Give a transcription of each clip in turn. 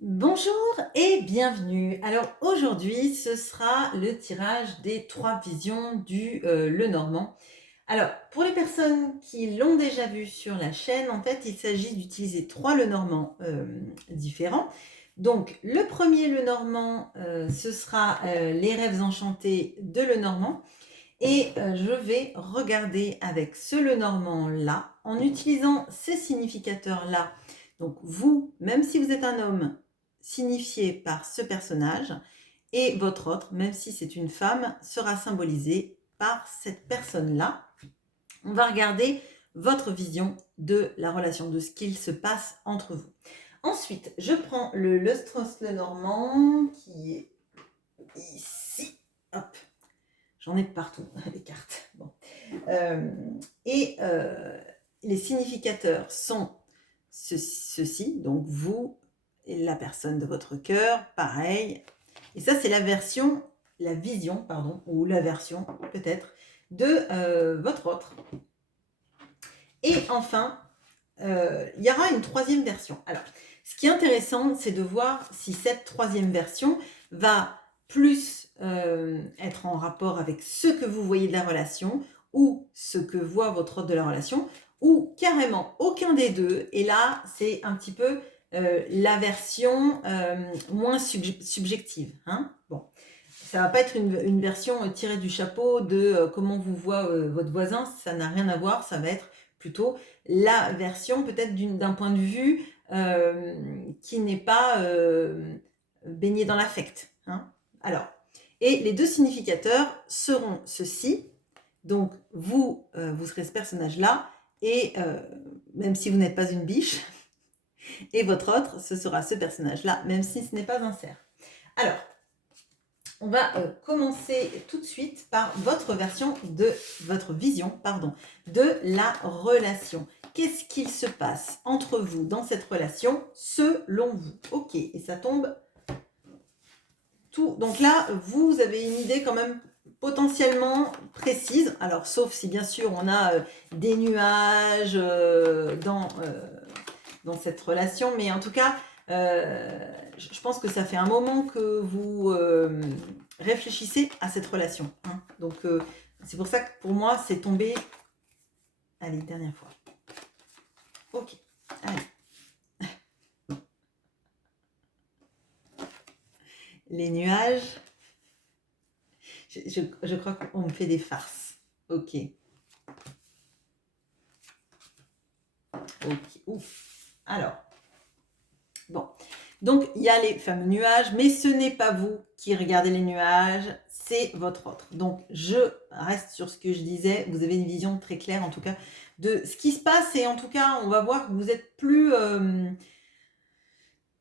Bonjour et bienvenue. Alors aujourd'hui, ce sera le tirage des 3 visions du Lenormand. Alors, pour les personnes qui l'ont déjà vu sur la chaîne, en fait, il s'agit d'utiliser 3 Lenormand différents. Donc, le premier Lenormand, ce sera les rêves enchantés de Lenormand. Et je vais regarder avec ce Lenormand-là, en utilisant ces significateurs-là. Donc vous, même si vous êtes un homme, signifié par ce personnage, et votre autre, même si c'est une femme, sera symbolisé par cette personne-là. On va regarder votre vision de la relation, de ce qu'il se passe entre vous. Ensuite, je prends le Lustros Lenormand qui est ici. Hop, j'en ai de partout, les cartes. Bon. Les significateurs sont ceci, donc vous et la personne de votre cœur, pareil. Et ça, c'est la vision, pardon, ou la version peut-être, de votre autre. Et enfin, il y aura une troisième version. Alors, ce qui est intéressant, c'est de voir si cette troisième version va plus être en rapport avec ce que vous voyez de la relation ou ce que voit votre autre de la relation, ou carrément aucun des deux. Et là, c'est un petit peu la version moins subjective. Hein, bon. Ça va pas être une version tirée du chapeau de comment vous voit votre voisin, ça n'a rien à voir, ça va être plutôt la version peut-être d'un point de vue qui n'est pas baigné dans l'affect. Hein. Alors, et les deux significateurs seront ceux-ci. Donc, vous serez ce personnage-là, et même si vous n'êtes pas une biche, et votre autre, ce sera ce personnage-là, même si ce n'est pas un cerf. Alors, on va commencer tout de suite par votre vision, de la relation. Qu'est-ce qu'il se passe entre vous dans cette relation selon vous? Ok, et ça tombe tout. Donc là, vous avez une idée quand même potentiellement précise. Alors, sauf si bien sûr on a des nuages dans cette relation, mais en tout cas, je pense que ça fait un moment que vous réfléchissez à cette relation. Hein. Donc, c'est pour ça que pour moi, c'est tombé. Allez, dernière fois. Ok. Allez. Les nuages. Je crois qu'on me fait des farces. Ok. Ok. Ouf. Alors. Bon. Donc, il y a les fameux nuages, mais ce n'est pas vous qui regardez les nuages, c'est votre autre. Donc, je reste sur ce que je disais. Vous avez une vision très claire, en tout cas, de ce qui se passe. Et en tout cas, on va voir que vous êtes plus...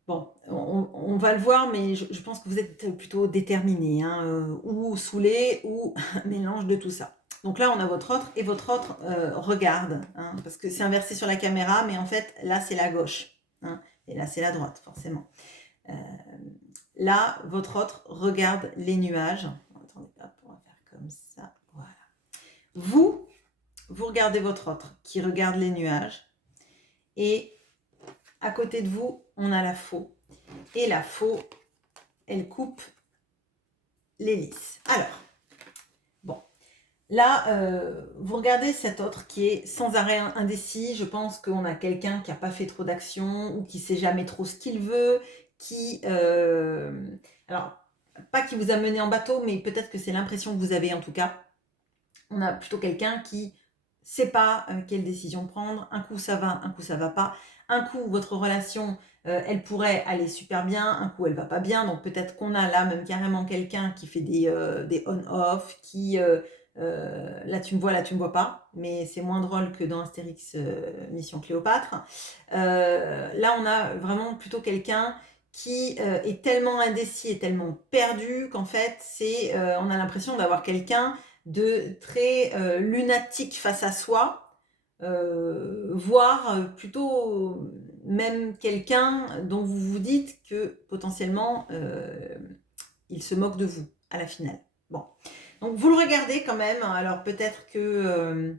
bon, on va le voir, mais je pense que vous êtes plutôt déterminé, hein, ou saoulé, ou un mélange de tout ça. Donc là, on a votre autre, et votre autre regarde, hein, parce que c'est inversé sur la caméra, mais en fait, là, c'est la gauche. Hein, et là, c'est la droite, forcément. Là, votre autre regarde les nuages. Attendez, hop, on va faire comme ça. Voilà. Vous regardez votre autre qui regarde les nuages. Et à côté de vous, on a la faux. Et la faux, elle coupe l'hélice. Alors, bon. Là, vous regardez cet autre qui est sans arrêt indécis. Je pense qu'on a quelqu'un qui n'a pas fait trop d'action ou qui ne sait jamais trop ce qu'il veut, qui... alors, pas qui vous a mené en bateau, mais peut-être que c'est l'impression que vous avez en tout cas. On a plutôt quelqu'un qui ne sait pas quelle décision prendre. Un coup ça va, un coup ça va pas. Un coup, votre relation, elle pourrait aller super bien, un coup elle va pas bien. Donc peut-être qu'on a là même carrément quelqu'un qui fait des on-off, qui là tu me vois, là tu me vois pas, mais c'est moins drôle que dans Astérix Mission Cléopâtre. Là on a vraiment plutôt quelqu'un qui est tellement indécis et tellement perdu qu'en fait on a l'impression d'avoir quelqu'un de très lunatique face à soi, voire plutôt même quelqu'un dont vous vous dites que potentiellement il se moque de vous à la finale. Bon, donc vous le regardez quand même. Alors peut-être que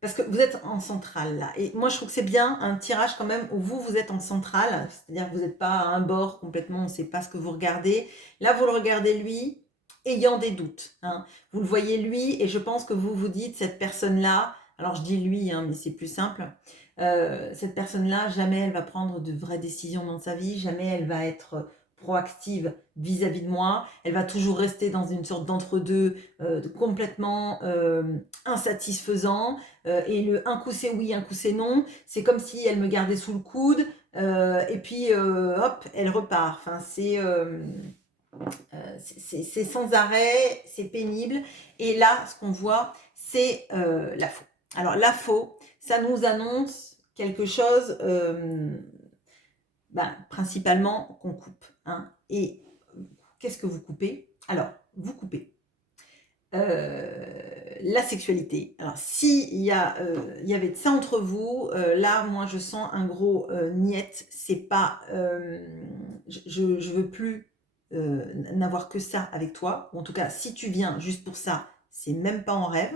parce que vous êtes en centrale là. Et moi, je trouve que c'est bien un tirage quand même où vous êtes en centrale. C'est-à-dire que vous n'êtes pas à un bord complètement, on ne sait pas ce que vous regardez. Là, vous le regardez lui, ayant des doutes, hein. Vous le voyez lui et je pense que vous vous dites, cette personne-là, alors je dis lui, hein, mais c'est plus simple, cette personne-là, jamais elle va prendre de vraies décisions dans sa vie, jamais elle va être proactive vis-à-vis de moi, elle va toujours rester dans une sorte d'entre-deux complètement insatisfaisant, et le un coup c'est oui, un coup c'est non, c'est comme si elle me gardait sous le coude, et puis hop, elle repart. Enfin, c'est sans arrêt, c'est pénible. Et là, ce qu'on voit, c'est la faux. Alors, la faux, ça nous annonce quelque chose, principalement qu'on coupe, hein. Et qu'est-ce que vous coupez? Alors, vous coupez la sexualité. Alors, s'il y avait de ça entre vous, là, moi, je sens un gros niet. C'est pas, je veux plus n'avoir que ça avec toi. Ou en tout cas, si tu viens juste pour ça, c'est même pas en rêve.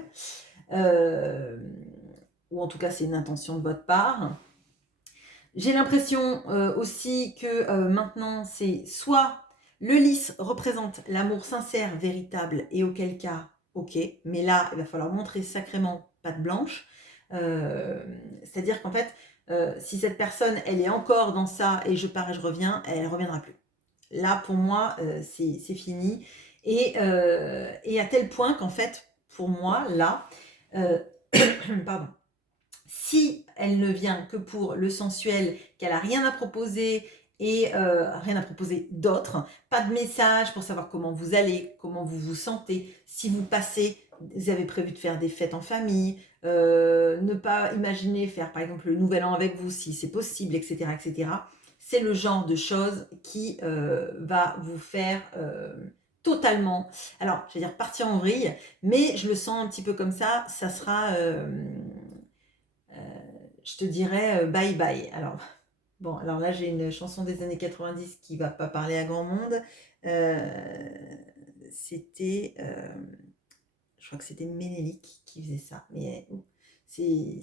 Ou en tout cas, c'est une intention de votre part. J'ai l'impression aussi que maintenant, c'est soit le lys représente l'amour sincère, véritable, et auquel cas, ok, mais là, il va falloir montrer sacrément patte blanche. C'est-à-dire qu'en fait, si cette personne, elle est encore dans ça, et je pars et je reviens, elle ne reviendra plus. Là, pour moi, c'est fini. Et à tel point qu'en fait, pour moi, là, pardon, si elle ne vient que pour le sensuel, qu'elle n'a rien à proposer et rien à proposer d'autre, pas de message pour savoir comment vous allez, comment vous vous sentez, si vous passez, vous avez prévu de faire des fêtes en famille, ne pas imaginer faire par exemple le nouvel an avec vous si c'est possible, etc., etc. C'est le genre de choses qui va vous faire totalement, alors je vais dire partir en vrille, mais je le sens un petit peu comme ça sera je te dirais bye bye. Alors, bon, alors là, j'ai une chanson des années 90 qui va pas parler à grand monde. C'était, je crois que c'était Ménélique qui faisait ça. Mais c'est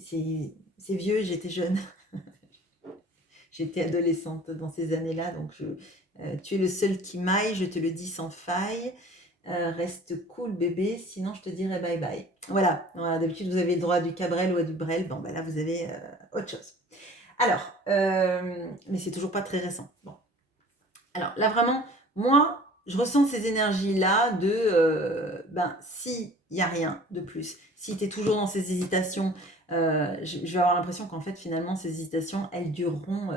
vieux, j'étais jeune. J'étais adolescente dans ces années-là. Donc, tu es le seul qui m'aille, je te le dis sans faille. Reste cool bébé, sinon je te dirai bye bye. Voilà, d'habitude vous avez le droit à du Cabrel ou à du Brel, bon là vous avez autre chose. Alors, mais c'est toujours pas très récent. Bon. Alors là vraiment, moi je ressens ces énergies-là de, s'il n'y a rien de plus, si tu es toujours dans ces hésitations, je vais avoir l'impression qu'en fait finalement ces hésitations, elles dureront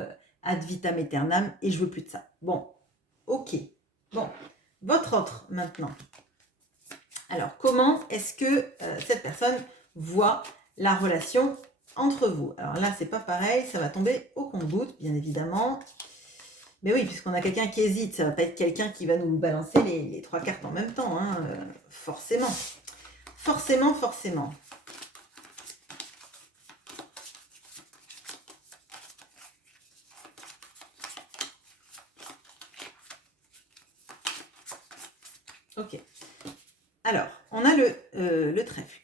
ad vitam aeternam et je veux plus de ça. Bon, ok. Bon, votre autre maintenant. Alors, comment est-ce que cette personne voit la relation entre vous? Alors là, c'est pas pareil, ça va tomber au compte-gouttes, bien évidemment. Mais oui, puisqu'on a quelqu'un qui hésite, ça va pas être quelqu'un qui va nous balancer les trois cartes en même temps, hein, forcément. Forcément, forcément. Ok. Alors, on a le trèfle.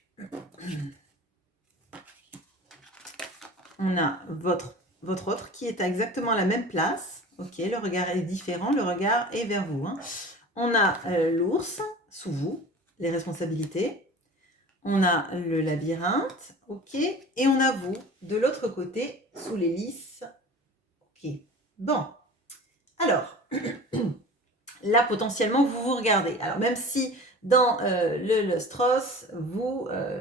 On a votre autre qui est exactement à la même place. Ok, le regard est différent, le regard est vers vous, hein. On a l'ours sous vous, les responsabilités. On a le labyrinthe, ok. Et on a vous, de l'autre côté, sous les lys. Ok. Bon. Alors, là, potentiellement, vous vous regardez. Alors, même si dans le Strauss,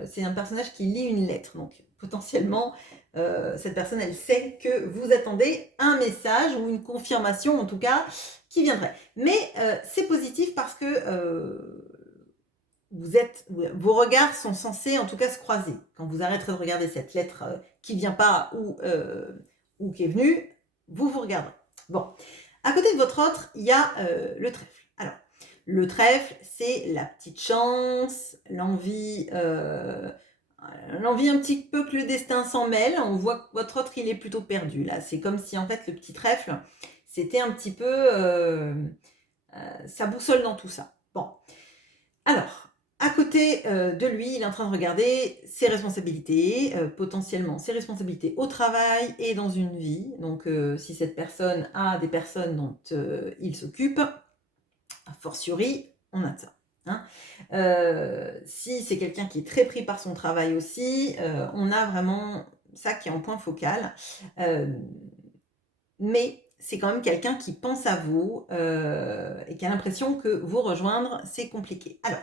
c'est un personnage qui lit une lettre. Donc, potentiellement, cette personne, elle sait que vous attendez un message ou une confirmation, en tout cas, qui viendrait. Mais c'est positif parce que vos regards sont censés, en tout cas, se croiser. Quand vous arrêterez de regarder cette lettre qui ne vient pas ou qui est venue, vous regarderez. Bon. À côté de votre autre, il y a le trèfle. Alors, le trèfle, c'est la petite chance, l'envie un petit peu que le destin s'en mêle. On voit que votre autre, il est plutôt perdu. Là, c'est comme si, en fait, le petit trèfle, c'était un petit peu sa boussole dans tout ça. Bon. Alors, À côté, de lui, il est en train de regarder ses responsabilités, potentiellement ses responsabilités au travail et dans une vie. Donc, si cette personne a des personnes dont, il s'occupe, a fortiori, on a ça, hein. Si c'est quelqu'un qui est très pris par son travail aussi, on a vraiment ça qui est en point focal. Hem, mais c'est quand même quelqu'un qui pense à vous, et qui a l'impression que vous rejoindre, c'est compliqué. Alors,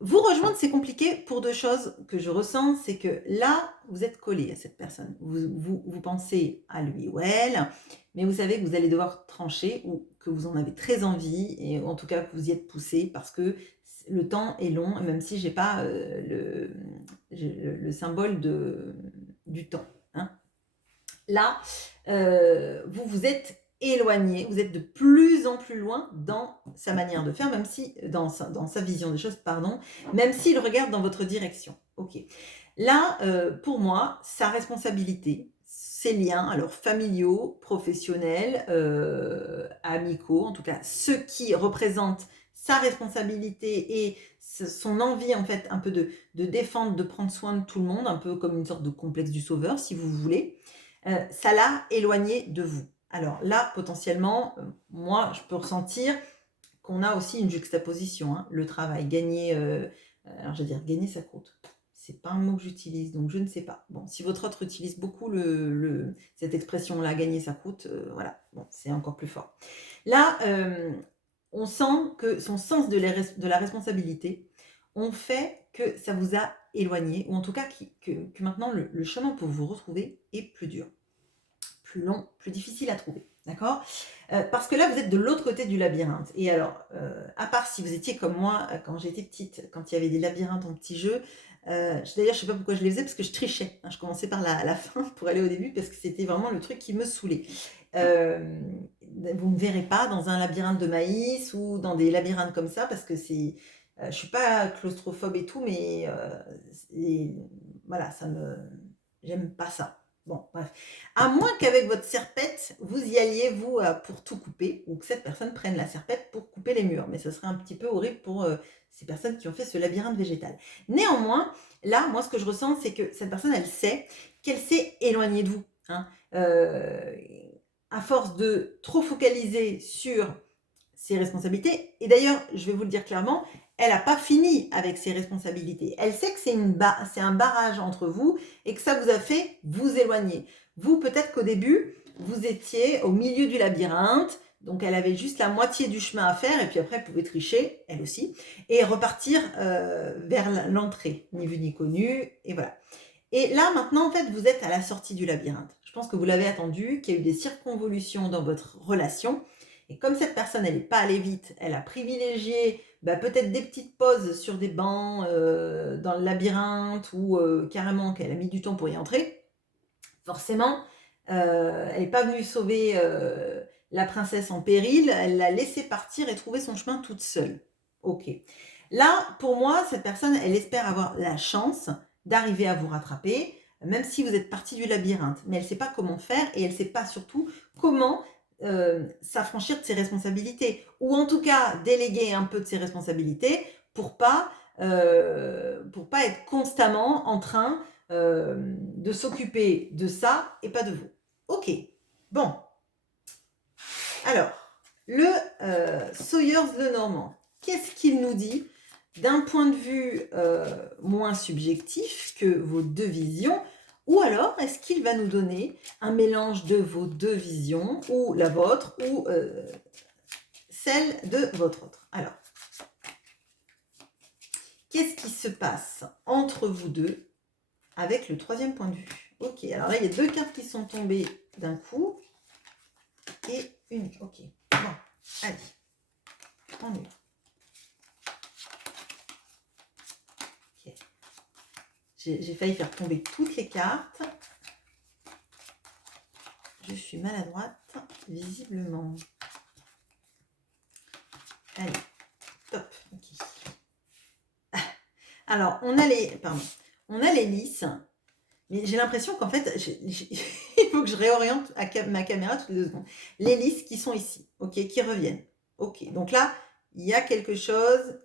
vous rejoindre, c'est compliqué pour 2 choses que je ressens, c'est que là, vous êtes collé à cette personne. Vous pensez à lui ou elle, mais vous savez que vous allez devoir trancher ou que vous en avez très envie et en tout cas que vous y êtes poussé parce que le temps est long, même si j'ai pas, j'ai le symbole du temps, hein. Là, vous vous êtes éloigné, vous êtes de plus en plus loin dans sa manière de faire, même si dans sa vision des choses, pardon, même s'il regarde dans votre direction. OK. Là, pour moi, sa responsabilité, ses liens, alors familiaux, professionnels, amicaux, en tout cas ceux qui représentent sa responsabilité et son envie en fait un peu de défendre, de prendre soin de tout le monde, un peu comme une sorte de complexe du sauveur si vous voulez. Ça l'a éloigné de vous. Alors là, potentiellement, moi, je peux ressentir qu'on a aussi une juxtaposition, hein. Le travail, gagner, alors je vais dire gagner sa croûte. C'est pas un mot que j'utilise, donc je ne sais pas. Bon, si votre autre utilise beaucoup cette expression-là, gagner sa croûte, voilà, bon, c'est encore plus fort. Là, on sent que son sens de la responsabilité ont fait que ça vous a éloigné, ou en tout cas que maintenant le chemin pour vous retrouver est plus dur, plus long, plus difficile à trouver. D'accord? Parce que là, vous êtes de l'autre côté du labyrinthe. Et alors, à part si vous étiez comme moi, quand j'étais petite, quand il y avait des labyrinthes en petits jeux, d'ailleurs, je sais pas pourquoi je les faisais, parce que je trichais, hein. Je commençais par la fin pour aller au début, parce que c'était vraiment le truc qui me saoulait. Vous me verrez pas dans un labyrinthe de maïs ou dans des labyrinthes comme ça, parce que je suis pas claustrophobe et tout, mais voilà, j'aime pas ça. Bon, bref. À moins qu'avec votre serpette, vous y alliez, vous, pour tout couper, ou que cette personne prenne la serpette pour couper les murs. Mais ce serait un petit peu horrible pour ces personnes qui ont fait ce labyrinthe végétal. Néanmoins, là, moi, ce que je ressens, c'est que cette personne, elle sait qu'elle s'est éloignée de vous, hein. À force de trop focaliser sur ses responsabilités, et d'ailleurs, je vais vous le dire clairement, elle n'a pas fini avec ses responsabilités. Elle sait que c'est un barrage entre vous et que ça vous a fait vous éloigner. Vous, peut-être qu'au début, vous étiez au milieu du labyrinthe, donc elle avait juste la moitié du chemin à faire, et puis après, elle pouvait tricher, elle aussi, et repartir vers l'entrée, ni vu ni connu, et voilà. Et là, maintenant, en fait, vous êtes à la sortie du labyrinthe. Je pense que vous l'avez attendu, qu'il y a eu des circonvolutions dans votre relation. Et comme cette personne, elle n'est pas allée vite, elle a privilégié peut-être des petites pauses sur des bancs dans le labyrinthe ou carrément qu'elle a mis du temps pour y entrer. Forcément, elle n'est pas venue sauver la princesse en péril, elle l'a laissée partir et trouver son chemin toute seule. Ok. Là, pour moi, cette personne, elle espère avoir la chance d'arriver à vous rattraper, même si vous êtes parti du labyrinthe. Mais elle ne sait pas comment faire et elle ne sait pas surtout comment s'affranchir de ses responsabilités. Ou en tout cas, déléguer un peu de ses responsabilités pour pas être constamment en train de s'occuper de ça et pas de vous. Ok, bon. Alors, le Sawyers le Normand, qu'est-ce qu'il nous dit d'un point de vue moins subjectif que vos deux visions, ou alors est-ce qu'il va nous donner un mélange de vos deux visions, ou la vôtre, ou celle de votre autre. Alors, qu'est-ce qui se passe entre vous deux avec le troisième point de vue? Ok, alors là, il y a deux cartes qui sont tombées d'un coup, et une. Ok, bon, allez, on y va. Okay. J'ai failli faire tomber toutes les cartes. Je suis maladroite, visiblement. Allez, top. Okay. Alors, on a les lisses, mais j'ai l'impression qu'en fait, il faut que je réoriente ma caméra toutes les 2 secondes. Les lisses qui sont ici, ok, qui reviennent. Ok, donc là, il y a quelque chose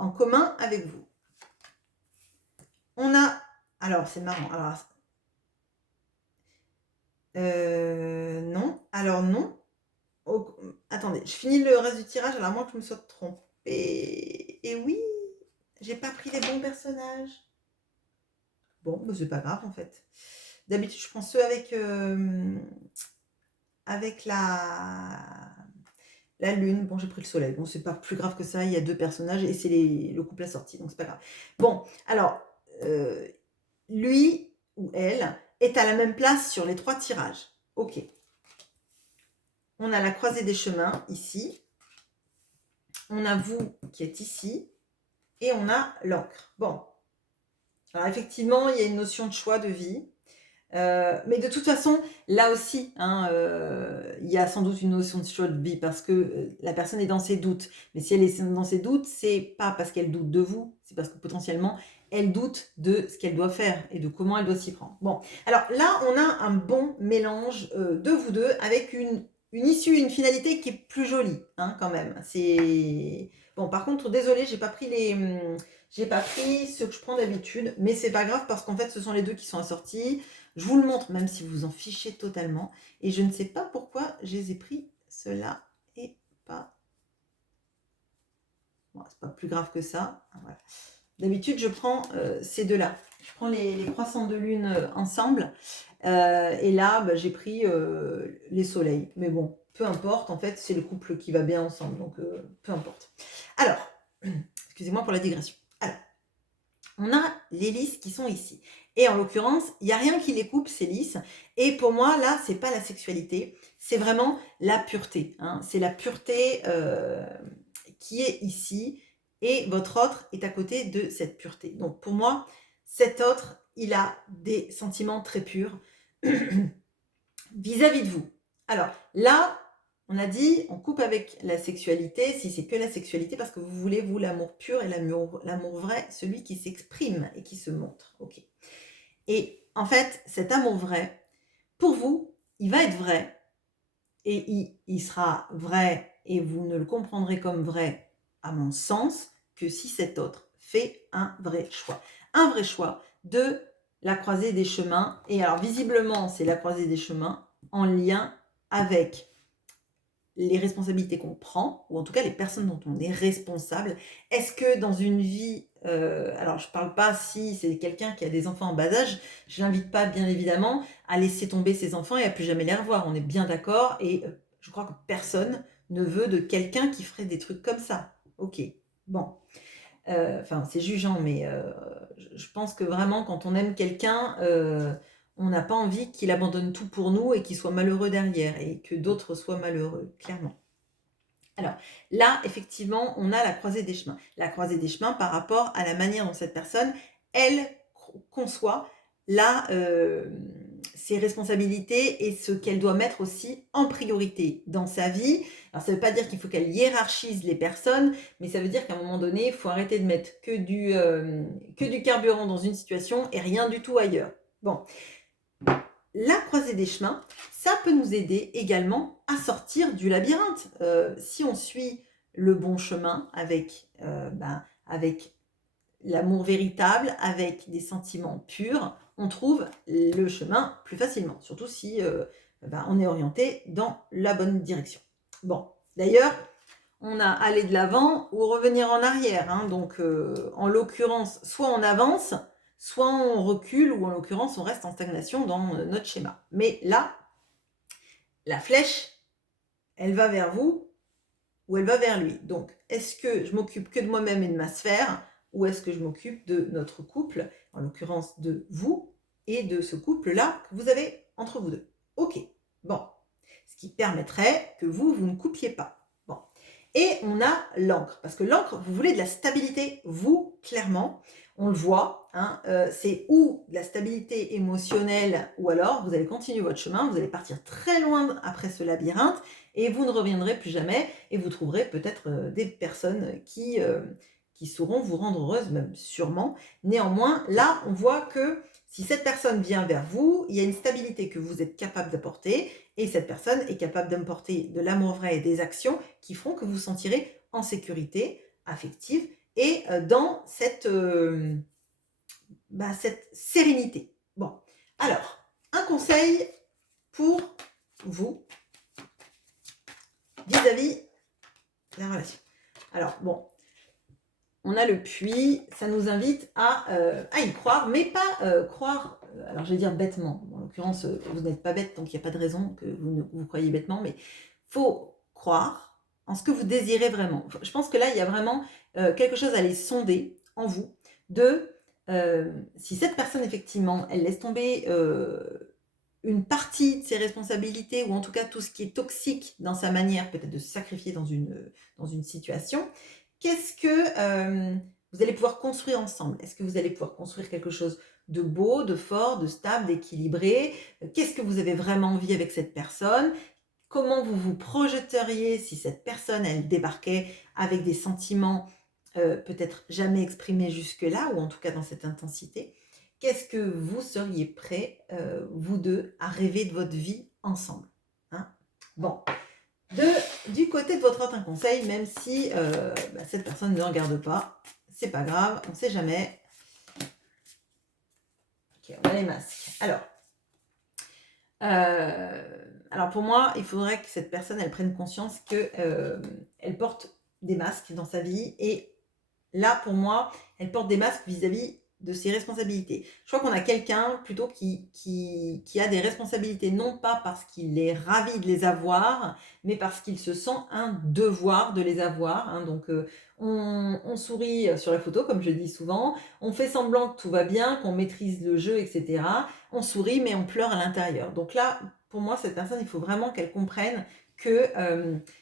en commun avec vous. On a... Alors, c'est marrant. Alors, non. Alors, non. Oh, attendez, je finis le reste du tirage, alors à moins que je me sois trompée. Et oui, j'ai pas pris les bons personnages. Bon, bah, c'est pas grave en fait. D'habitude, je prends ceux avec la lune. Bon, j'ai pris le soleil. Bon, c'est pas plus grave que ça. Il y a 2 personnages et c'est le couple assorti, donc c'est pas grave. Bon, alors, lui ou elle est à la même place sur les 3 tirages. Ok. On a la croisée des chemins ici. On a vous qui êtes ici. Et on a l'encre. Bon. Alors effectivement, il y a une notion de choix de vie. Mais de toute façon, là aussi, hein, il y a sans doute une notion de choix de vie parce que la personne est dans ses doutes. Mais si elle est dans ses doutes, c'est pas parce qu'elle doute de vous, c'est parce que potentiellement, elle doute de ce qu'elle doit faire et de comment elle doit s'y prendre. Bon, alors là, on a un bon mélange de vous deux avec une issue, une finalité qui est plus jolie, hein, quand même. C'est bon. Par contre, désolé, j'ai pas pris j'ai pas pris ceux que je prends d'habitude, mais c'est pas grave parce qu'en fait, ce sont les 2 qui sont assortis. Je vous le montre, même si vous vous en fichez totalement. Et je ne sais pas pourquoi je les ai pris ceux-là et pas... Bon, c'est pas plus grave que ça. Voilà. D'habitude, je prends ces 2-là. Je prends les croissants de lune ensemble. Et là, bah, j'ai pris les soleils. Mais bon, peu importe. En fait, c'est le couple qui va bien ensemble. Donc, peu importe. Alors, excusez-moi pour la digression. Alors, on a les lys qui sont ici. Et en l'occurrence, il n'y a rien qui les coupe, ces lys. Et pour moi, là, c'est pas la sexualité, c'est vraiment la pureté. Hein. C'est la pureté qui est ici. Et votre autre est à côté de cette pureté. Donc pour moi, cet autre, il a des sentiments très purs vis-à-vis de vous. Alors là, on a dit, on coupe avec la sexualité, si c'est que la sexualité, parce que vous voulez, vous, l'amour pur et l'amour vrai, celui qui s'exprime et qui se montre. Ok. Et en fait, cet amour vrai, pour vous, il va être vrai, et il sera vrai, et vous ne le comprendrez comme vrai, à mon sens, que si cet autre fait un vrai choix. Un vrai choix de la croisée des chemins. Et alors, visiblement, c'est la croisée des chemins en lien avec les responsabilités qu'on prend, ou en tout cas les personnes dont on est responsable. Est-ce que dans une vie, alors je ne parle pas si c'est quelqu'un qui a des enfants en bas âge, je l'invite pas bien évidemment à laisser tomber ses enfants et à plus jamais les revoir, on est bien d'accord, et je crois que personne ne veut de quelqu'un qui ferait des trucs comme ça. Ok, bon, enfin c'est jugeant, mais je pense que vraiment quand on aime quelqu'un, on n'a pas envie qu'il abandonne tout pour nous et qu'il soit malheureux derrière et que d'autres soient malheureux, clairement. Alors là, effectivement, on a la croisée des chemins. La croisée des chemins par rapport à la manière dont cette personne, elle, conçoit ses responsabilités et ce qu'elle doit mettre aussi en priorité dans sa vie. Alors ça ne veut pas dire qu'il faut qu'elle hiérarchise les personnes, mais ça veut dire qu'à un moment donné, il faut arrêter de mettre que du carburant dans une situation et rien du tout ailleurs. Bon, la croisée des chemins, ça peut nous aider également à sortir du labyrinthe. Si on suit le bon chemin avec l'amour véritable, avec des sentiments purs, on trouve le chemin plus facilement, surtout si on est orienté dans la bonne direction. Bon, d'ailleurs, on a aller de l'avant ou revenir en arrière. Hein, donc, en l'occurrence, soit on avance, soit on recule, ou en l'occurrence, on reste en stagnation dans notre schéma. Mais là, la flèche, elle va vers vous ou elle va vers lui. Donc, est-ce que je m'occupe que de moi-même et de ma sphère, ou est-ce que je m'occupe de notre couple, en l'occurrence de vous et de ce couple-là que vous avez entre vous deux? Ok, bon. Ce qui permettrait que vous ne coupiez pas. Bon. Et on a l'encre, parce que l'encre, vous voulez de la stabilité, vous, clairement, on le voit, hein, c'est ou de la stabilité émotionnelle, ou alors vous allez continuer votre chemin, vous allez partir très loin après ce labyrinthe, et vous ne reviendrez plus jamais, et vous trouverez peut-être des personnes qui sauront vous rendre heureuse, même sûrement. Néanmoins, là, on voit que si cette personne vient vers vous, il y a une stabilité que vous êtes capable d'apporter, et cette personne est capable d'apporter de l'amour vrai et des actions qui feront que vous vous sentirez en sécurité affective et dans cette sérénité. Bon, alors, un conseil pour vous vis-à-vis de la relation. Alors, bon, on a le puits, ça nous invite à y croire, mais pas croire, alors je vais dire bêtement. En l'occurrence, vous n'êtes pas bête, donc il n'y a pas de raison que vous croyez bêtement, mais il faut croire en ce que vous désirez vraiment. Je pense que là, il y a vraiment quelque chose à aller sonder en vous, si cette personne, effectivement, elle laisse tomber une partie de ses responsabilités, ou en tout cas tout ce qui est toxique dans sa manière peut-être de se sacrifier dans une situation, qu'est-ce que vous allez pouvoir construire ensemble? Est-ce que vous allez pouvoir construire quelque chose de beau, de fort, de stable, d'équilibré? Qu'est-ce que vous avez vraiment envie avec cette personne? Comment vous vous projeteriez si cette personne, elle débarquait avec des sentiments peut-être jamais exprimés jusque-là, ou en tout cas dans cette intensité? Qu'est-ce que vous seriez prêts, vous deux, à rêver de votre vie ensemble, hein? Bon, du côté de votre autre conseil, même si cette personne ne regarde pas, c'est pas grave, on ne sait jamais. Ok, on a les masques. Alors pour moi, il faudrait que cette personne, elle prenne conscience que elle porte des masques dans sa vie, et là, pour moi, elle porte des masques vis-à-vis de ses responsabilités. Je crois qu'on a quelqu'un plutôt qui a des responsabilités, non pas parce qu'il est ravi de les avoir, mais parce qu'il se sent un devoir de les avoir, hein. Donc, on sourit sur la photo, comme je dis souvent, on fait semblant que tout va bien, qu'on maîtrise le jeu, etc. On sourit, mais on pleure à l'intérieur. Donc là, pour moi, cette personne, il faut vraiment qu'elle comprenne que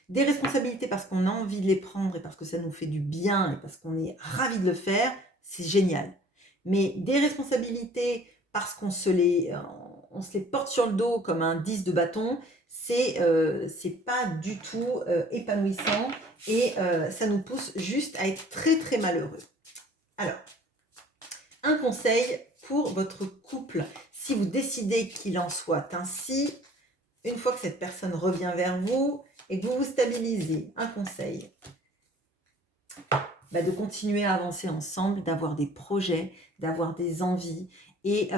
des responsabilités parce qu'on a envie de les prendre et parce que ça nous fait du bien et parce qu'on est ravi de le faire, c'est génial. Mais des responsabilités parce on se les porte sur le dos comme un 10 de bâton, c'est pas du tout épanouissant, et ça nous pousse juste à être très très malheureux. Alors, un conseil pour votre couple, si vous décidez qu'il en soit ainsi, une fois que cette personne revient vers vous et que vous vous stabilisez, un conseil, de continuer à avancer ensemble, d'avoir des projets, d'avoir des envies, et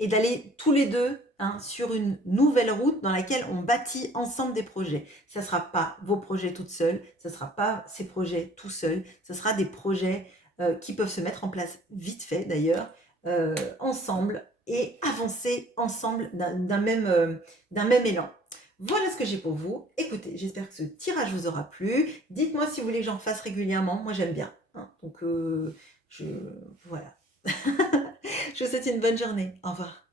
d'aller tous les deux, hein, sur une nouvelle route dans laquelle on bâtit ensemble des projets. Ça ne sera pas vos projets toutes seules, ça ne sera pas ces projets tout seuls, ça sera des projets qui peuvent se mettre en place vite fait d'ailleurs, ensemble, et avancer ensemble d'un même élan. Voilà ce que j'ai pour vous. Écoutez, j'espère que ce tirage vous aura plu. Dites-moi si vous voulez que j'en fasse régulièrement. Moi, j'aime bien, hein. Donc, voilà. Je vous souhaite une bonne journée. Au revoir.